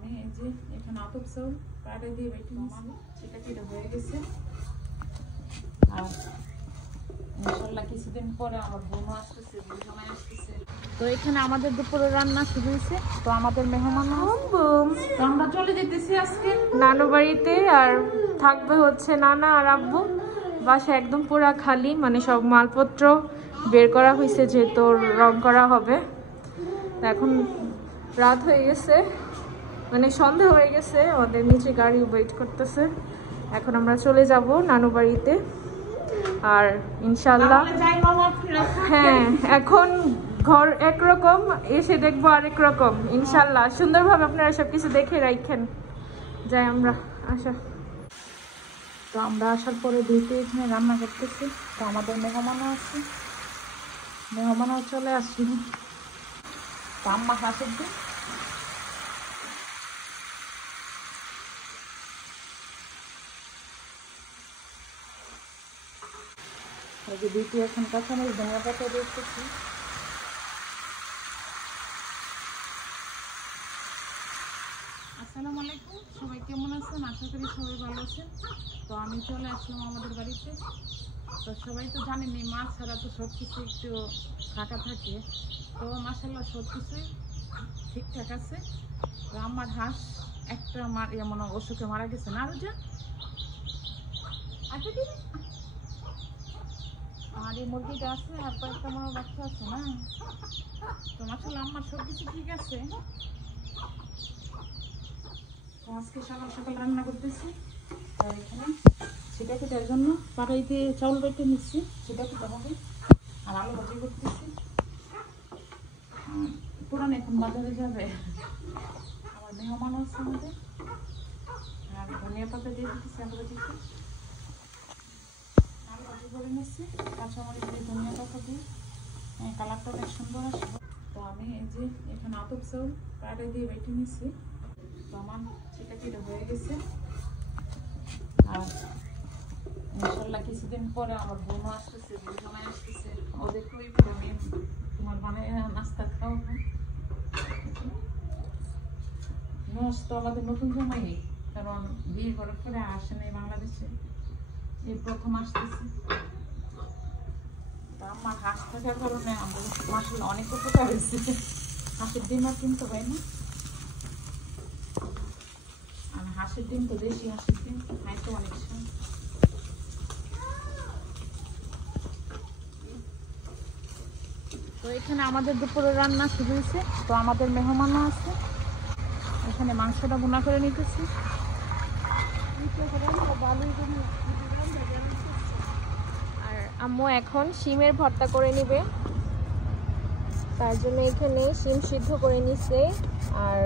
আমি এই যে এখানে আতপ চাউল পাড়ে দিয়ে বেটে নিয়েছি, সেটা কেটে হয়ে গেছে। আর ইনশাল্লাহ কিছুদিন পরে আমার বোনও আসতেছে, বোন আসতেছে। তো এখানে আমাদের দুপুরের রান্না শুরু হয়েছে। তো আমাদের মেহমান তো আমরা চলে যেতেছি আজকে নানু বাড়িতে। আর থাকবে হচ্ছে নানা আর আব্বু। বাসা একদম পুরা খালি, মানে সব মালপত্র বের করা হয়েছে, যেহেতু রং করা হবে। এখন রাত হয়ে গেছে, মানে সন্ধ্যা হয়ে গেছে, আমাদের নিচে গাড়ি ওয়েট করতেছে। এখন আমরা চলে যাব নানু বাড়িতে। আর ইনশাল্লাহ হ্যাঁ, এখন ঘর একরকম, এসে দেখবো আরেক রকম। ইনশাল্লাহ সুন্দরভাবে আপনারা সবকিছু দেখে রাখেন। যাই আমরা আসা। তো আমরা আসার পরে দুইতে এখানে রান্না করতেছি। তো আমাদের মেহমানও আছে, মেহমানও চলে আসছি। তো আম্মা হাসের দিন এই যে দুইটি এখন কাঁচামরিচ ধনিয়া পাতা দেখতেছি। আসসালামু আলাইকুম, সবাই কেমন আছেন? আশা করি সবাই ভালো আছেন। তো আমি চলে আসলাম আমাদের বাড়িতে। তো সবাই তো জানেন এই মাছ ছাড়া তো সব কিছু একটু ফাঁকা থাকে। তো মাশাআল্লাহ সব কিছুই ঠিকঠাক আছে। তো আমার হাঁস একটা মনে অসুখে মারা গেছে না, আরো যা আর এই মুরগিটা আছে, আর কয়েকটা মনে বাচ্চা আছে না। তো মাশাআল্লাহ আমার সব কিছু ঠিক আছে। আজকে সকাল সকাল রান্না করতেছি। আর এখানে সেটা কেটার জন্য পাড়াইতে চাউল বেটে নিচ্ছি, সেটা কেটে হবে। আর আলু ভাজি করতেছি। পুরান এখন বাজারে যাবে, আমার মেহমান আছে আমাদের। আর ধনিয়া পাতা দিয়ে দিতেছি আলু ভাজিতে। আলু ভাজি করে নিচ্ছি কাঁচামরিচ দিয়ে, ধনিয়া পাতা দিয়ে। কালারটা অনেক সুন্দর আসবে। তো আমি এই যে এখানে আতপ চাউল পাড়ে দিয়ে বেটে নিচ্ছি। তো আমার সেটা কেটে হয়ে গেছে। আর ইনশাল্লাহ কিছুদিন পরে আমার বোনও আসতেছে, বোন আসতেছে। ওদেরকে আমি তোমার মানে নাস্তা খাওয়াবো। নস তো আমাদের নতুন জামাই, কারণ বিয়ে করার পরে আসে নাই বাংলাদেশে, এই প্রথম আসতেছে। তা আমার হাঁস থাকার কারণে আমাদের মাসাল্লাহ অনেক উপকার হয়েছে। হাঁসের ডিম আর কিনতে পাই না। হাঁসের ডিম তো দেশি হাঁসের ডিম খাই তো অনেক সময়। তো এখানে আমাদের দুপুরের রান্না শুরু হয়েছে। তো আমাদের মেহমানও আছে। এখানে মাংসটা ভুনা করে নিতেছি। আর আম্মু এখন শিমের ভর্তা করে নিবে, তার জন্য এখানে শিম সিদ্ধ করে নিছে। আর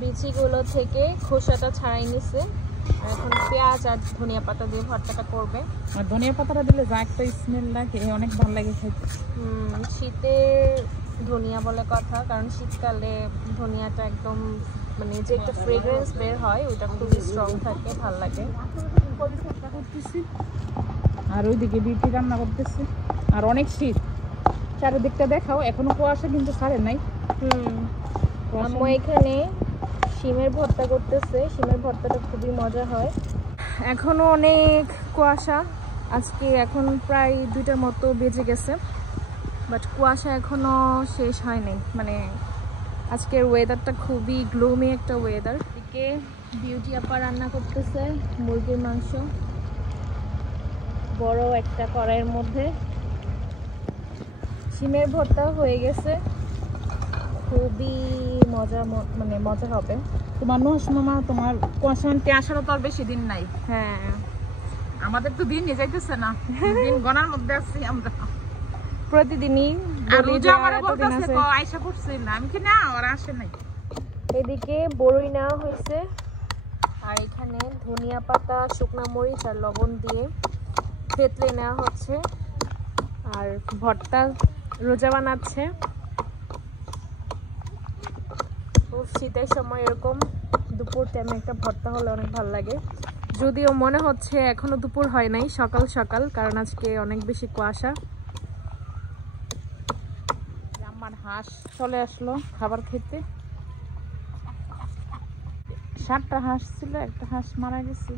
বিচিগুলো থেকে খোসাটা ছাড়াই নিছে। আর এখন পেঁয়াজ আর ধনিয়া পাতা দিয়ে ভর্তাটা করবে। আর ধনিয়া পাতাটা দিলে যা একটা স্মেল লাগে, অনেক ভালো লাগে খেতে। শীতে ধনিয়া বলে কথা, কারণ শীতকালে ধনিয়াটা একদম মানে যে একটা ফ্রেগ্রেন্স বের হয়, ওটা খুবই স্ট্রং থাকে, ভাল লাগে। আর ওইদিকে বিটি রান্না করতেছে। আর অনেক শীত, চারিদিকটা দেখাও, এখনো কুয়াশা কিন্তু ছাড়ে নাই। আম্মু এখানে শিমের ভর্তা করতেছে। শিমের ভর্তাটা খুবই মজা হয়। এখনো অনেক কুয়াশা, আজকে এখন প্রায় 2টার মতো বেজে গেছে, বাট কুয়াশা এখনো শেষ হয়নি। মানে আজকের ওয়েদারটা খুবই গ্লোমি একটা ওয়েদার। এদিকে বিউটি আপা রান্না করতেছে মুরগির মাংস বড় একটা কড়াইয়ের মধ্যে। শিমের ভর্তা হয়ে গেছে, খুবই মানে মজা হবে। তোমার নুহাস মামা তোমার কনসান্টে আসারও তো আর বেশি দিন নাই। হ্যাঁ, আমাদের তো দিন যাইতেছে না, দিন গণার মধ্যে আছি আমরা। প্রতিদিনই আয়সা করছে না, আমি কি না ওরা আসে নাই। এদিকে বড়ই নেওয়া হয়েছে, আর এখানে ধনিয়া পাতা, শুকনো মরিচ আর লবণ দিয়ে থেতলে নেওয়া হচ্ছে। আর ভর্তা রোজা বানাচ্ছে। শীতের সময় এরকম দুপুর টাইমে একটা ভর্তা হলে অনেক ভালো লাগে। যদিও মনে হচ্ছে এখনো দুপুর হয় নাই, সকাল সকাল, কারণ আজকে অনেক বেশি কুয়াশা। আমার হাঁস চলে আসলো খাবার খেতে। 7টা হাঁস ছিল, একটা হাঁস মারা গেছে।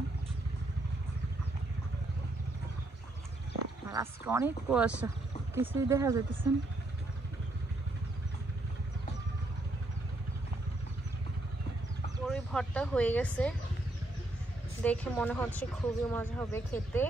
আর আজকে অনেক কুয়াশা, কিছুই দেখা যাইতেছে না। বড়ি ভর্তা হয়ে গেছে, দেখে মনে হচ্ছে খুবই মজা হবে খেতে।